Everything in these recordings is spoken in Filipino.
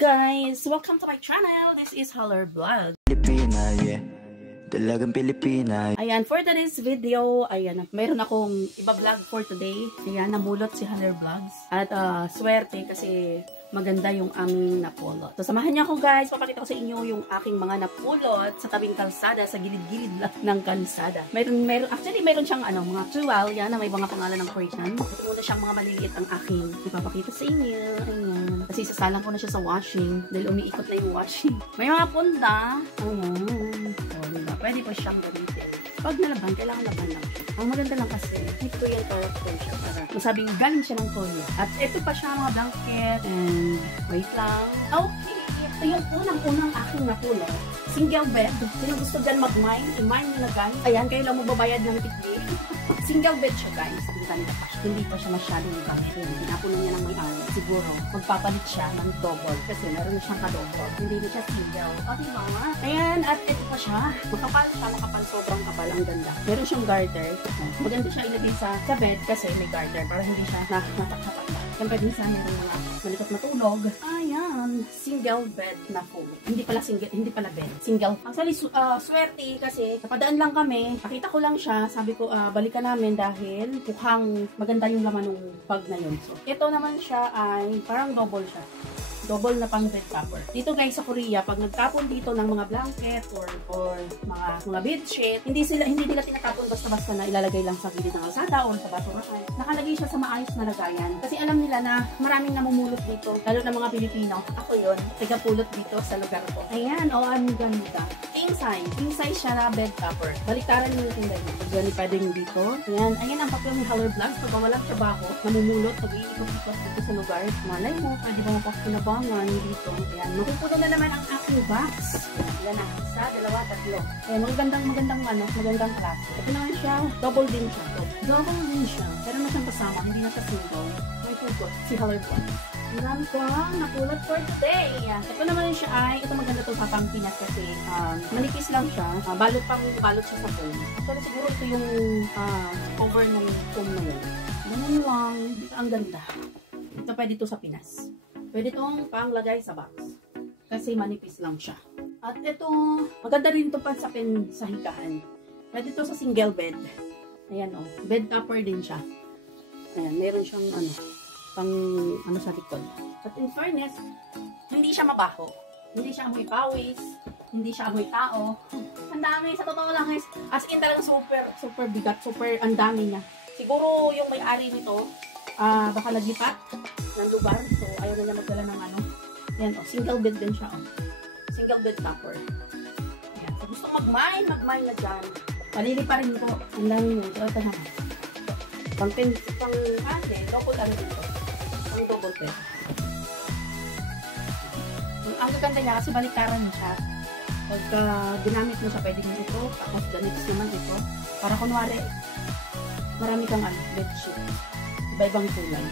guys! Welcome to my channel! This is Haller Vlog. Pilipina, yeah. Dalagang Pilipina. Ayan, for today's video, ayan, meron akong iba-vlog for today. Ayan, namulot si Haller Vlogs. At swerte kasi maganda yung aming napulot. So, samahan niyo ako guys. Papakita ko sa inyo yung aking mga napulot sa tabing kalsada, sa gilid-gilid lang ng kalsada. Actually, meron siyang mga tuwalya na may mga pangalan ng Persian. Muna siyang mga maliliit ang aking ipapakita sa inyo. Ayan. Kasi sasalang ko na siya sa washing dahil umiikot na yung washing. May mga punta. Ayan. So, diba? Pwede pa siyang gamitin. Pag nalaban, kailangan laban lang siya. Ang maganda lang kasi, may Korean character siya para masabing galing siya ng Korea. At ito pa siya mga blanket and wait lang. Okay, ito yung unang-unang aking napulot. Single bed. Sino gusto dyan mag-mine? I-mine nyo na guys. Ayan, kayo lang magbabayad ng tikli. Single bed siya guys. Hindi pa siya masyadong gamit. Pinapunan niya ng may-ari. Siguro, magpapalit siya ng double. Kasi meron na siyang ka-double. Hindi na siya single. O, diba? Ayan, at ito pa siya. Makapal siya, makapal. Sobrang kapal. Ang ganda. Meron siyang garter. Maganda siya ilagay sa bed kasi may garter para hindi siya natakhatak. Siyempre, minsan meron mga malikot na tulog. Ayan, single bed na full. Hindi pala bed. Single. Actually, swerte kasi napadaan lang kami. Nakita ko lang siya. Sabi ko, balikan namin dahil mukhang maganda yung laman ng bag na yun. So, ito naman siya ay parang double siya. Double na pang bed topper. Dito guys sa Korea, pag nagtapon dito ng mga blanket or mga bedsheet, hindi nila tinatapon basta-basta na ilalagay lang sa gilid ng kalsada o sa basurahan. Nakalagay siya sa maayos na lagayan. Kasi alam nila na maraming namumulot dito, lalo na mga Pilipino. Ako yun, tagapulot dito sa lugar ko. Ayan, ang ganda. King size siya na bed topper. Baliktaran nyo yung tingnan nyo. Pag gani pwedeng dito. Ayan ang papel ng Haller Vlogs. Pag walang trabaho, namumulot, pag-iikot-ikot dito sa lugar. Malay mo, pwede ba mapakinabangan dito. Ayan, mapupuno na naman ang aking box. Ayan na, isa, dalawa, tatlo. Ayan, magandang klase. Ito naman siya, double din siya. Pero na siyang kasama, hindi na siya single. May tugot, si Haller Vlogs. Ang dami ko napulot for today. Ito naman siya ito maganda itong Pampinas kasi manipis lang siya. Balot siya sa foam. Actually siguro ito yung cover ng foam na yun. Ganun lang. Ang ganda. Ito pwede ito sa Pinas. Pwede itong panglagay sa box. Kasi manipis lang siya. At ito, maganda rin ito pansapin sa higaan. Pwede ito sa single bed. Ayan bed topper din siya. Ayan, meron siyang pang sa likod. At in fairness, hindi siya mabaho. Hindi siya amoy pawis. Hindi siya amoy tao. Ang dami. Sa totoo lang guys. As in talagang super bigat. Super ang dami niya. Siguro yung may-ari nito, baka naglipat ng lugar. So, ayaw na niya magdala ng Ayan single bed din siya Single bed topper. Ayan. So, gusto mag-mine na dyan. Palili pa rin ko. Ang dami nyo. So, ito naman. Double dito. Ang double bed. Ang gaganda niya kasi baliktaran niya siya. Pagka ginamit mo siya, pwede nyo ito. Tapos ganito naman ito. Para kunwari, marami kang bedsheet. Iba-ibang kulay.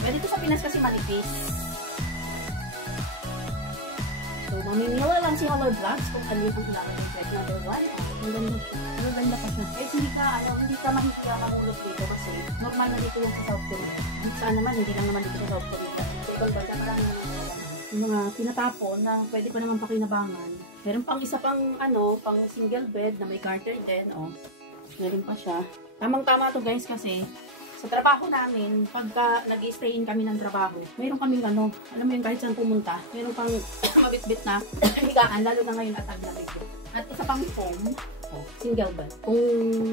Pwede ito sa Pinas kasi manipis. So, mamimila lang si Haller Vlogs kung ano yung ilalagay bed number 1. Ang ganda pa siya. Kahit hindi ka mahihiya mamulot dito kasi normal na dito yung sa South Korea. Saan naman, hindi lang naman dito sa South Korea. Sa ibang bansa, marami naman yung mga tinatapon na pwede pa naman pakinabangan. Meron pang isa pang pang single bed na may garter din. Meron pa siya. Tamang-tama to guys kasi sa trabaho namin, pagka nag-i-stay-in kami ng trabaho, meron kaming alam mo yung kahit saan pumunta, meron pang mabit-bit na higaan, lalo na ngayon atag na medyo. At isa pang foam, single bed. Kung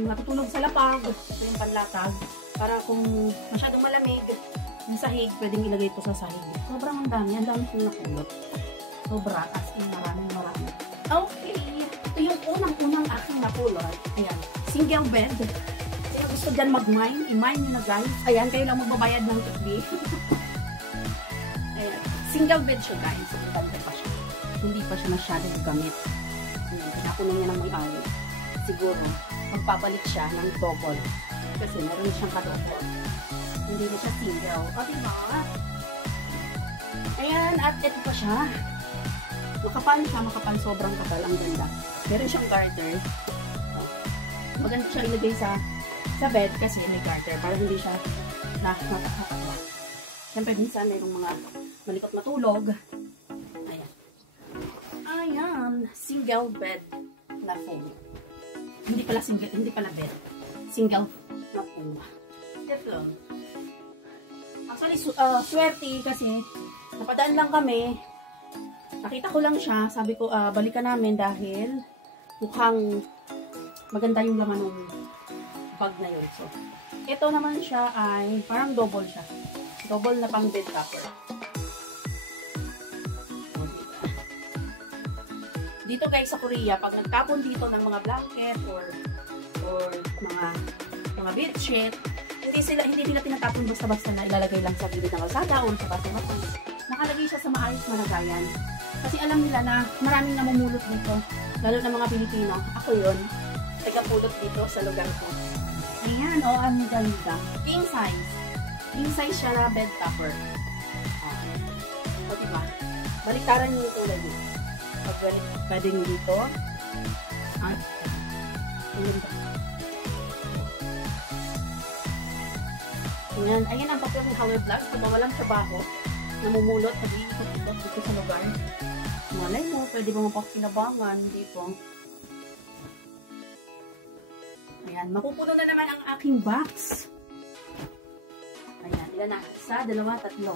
natutulog sa lapag, ito yung panlatag, para kung masyadong malamig, yung sahig, pwedeng ilagay ito sa sahig. Sobrang ang dami kong napulot. Sobra, as in marami. Okay, ito yung unang aking napulot. Ayan, single bed. Kaya gusto dyan mag-mine, i-mine nyo na guys. Ayan, kayo lang magbabayad ng tikli. Ayan, single bed siya guys. Maganda pa siya. Hindi pa siya masyadong gamit. Pinapunan niya ng may-ari. Siguro, magpabalik siya ng double. Kasi meron siyang ka-double. Hindi na siya single. O, diba? Ayan, at ito pa siya. Makapal. Sobrang kapal. Ang ganda. Meron siyang garter. Maganda siya ilagay sa bed kasi may garter. Para hindi siya natakakakla. Siyempre, minsan mayroong mga malikot matulog. Ayan. Ayan. Single bed na foam. Hindi pala bed. Single na foam. Ito. Actually, swerte kasi napadaan lang kami. Nakita ko lang siya. Sabi ko, balikan namin dahil mukhang maganda yung laman ng bag na yun. So, ito naman siya ay parang double siya. Double na pang bed topper. Dito guys sa Korea, pag nagtapon dito ng mga blanket or mga bedsheet, hindi nila tinatapon basta-basta na ilalagay lang sa gilid ng kalsada o sa basa-basa. Nakalagay siya sa maayos na lagayan. Kasi alam nila na maraming namumulot dito. Lalo na mga Pilipino. Ako yun. Tagapulot dito sa lugar ko. Ayan, ang ganda. King size. King size siya na bed topper. O diba? Baliktaran niyo yung tulad niyo. Pag pwede nyo dito. Ayan. Ayan ang papel ng Haller Vlogs. Kung walang trabaho, namumulot, nag-iikot dito sa lugar. Malay mo, pwede mo mapakinabangan dito. Ayan, mapupuno na naman ang aking box. Ayan, ilan na? Isa, dalawa, tatlo.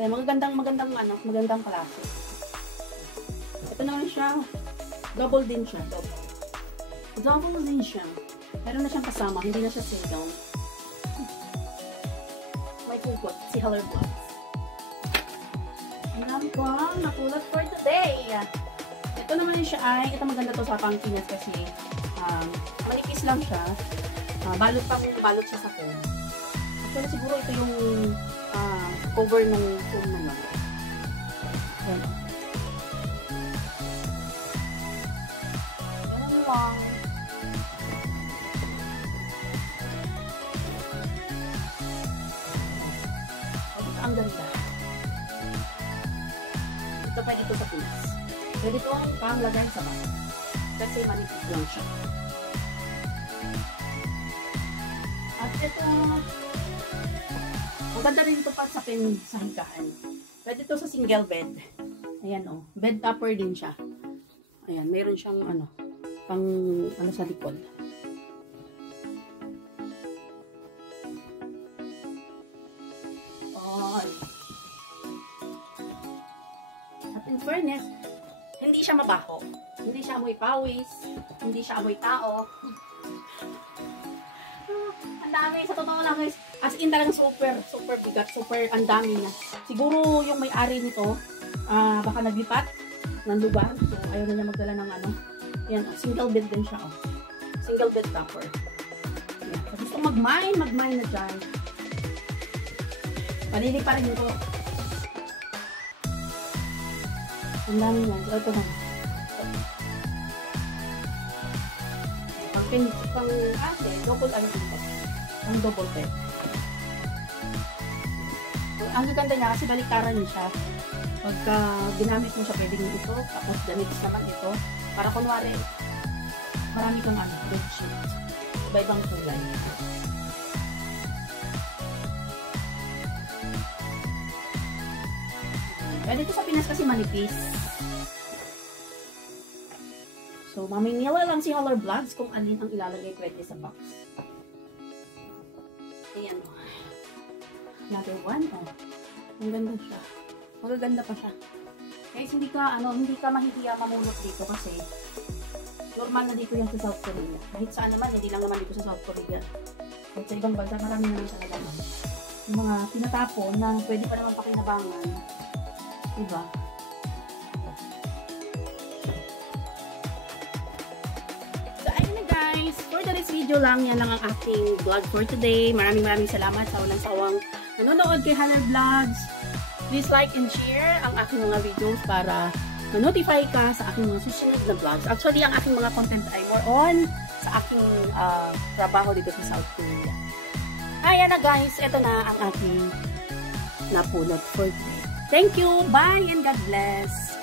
Ayan, magandang klase. Ito naman siya, double din siya. Double din siya. Meron na siyang kasama, hindi na siya single. May kukot, si Haller Vlogs. Alam ko, napulot for today. Ito naman siya ito maganda to sa pangkinas kasi manipis lang siya. Balot siya sa foam. Actually, siguro ito yung cover ng foam na yun. Ayan. Ayan lang. Ang ganda. Ito pa dito sa pinas. Pwede ito ang panglagay sa bag. Kasi manipis lang siya. At ito, maganda rin ito pa sa higaan. Pwede ito sa single bed. Ayan bed topper din siya. Ayan, mayroon siyang pang sa likod. At in fairness, hindi siya mabaho. Hindi siya amoy pawis. Hindi siya amoy tao. Ang dami. Sa totoo lang guys. As in talagang super bigat. Super ang dami niya. Siguro yung may-ari nito, baka naglipat ng lugar. So, ayaw na niya magdala ng Yan, single bed din siya. Single bed topper. Yan. Kasi gusto mag-mine na dyan. Panili pa rin ito. Ang dami yan. So, ito na. Double dito. Ang double bed. So, ang ganda niya kasi baliktaran niya siya. Pagka ginamit mo siya, pwedeng ito. Tapos damit naman ito. Para kunwari, marami kang bedsheet. Iba-ibang kulay. Pwede ito sa Pinas kasi manipis. So, mamimila lang si Haller Vlogs kung alin ang ilalagay pwede sa box. Ayan Another one Ang ganda siya. Magaganda pa siya. Guys, hindi ka mahihiya mamulot dito kasi normal na dito yung sa South Korea. Kahit saan naman, hindi lang naman dito sa South Korea. Kahit sa ibang bansa, marami naman talaga yung mga tinatapon na pwede pa naman pakinabangan. Diba? So, ayun na guys. For today's video lang, yan lang ang aking vlog for today. Maraming salamat sa walang sawang nanonood kay Haller Vlogs. Please like and share ang aking mga videos para ma-notify ka sa aking mga susunod na vlogs. Actually, ang aking mga content ay more on sa aking trabaho dito sa South Korea. Ayan na guys, ito na ang aking napulot for today. Thank you, bye, and God bless.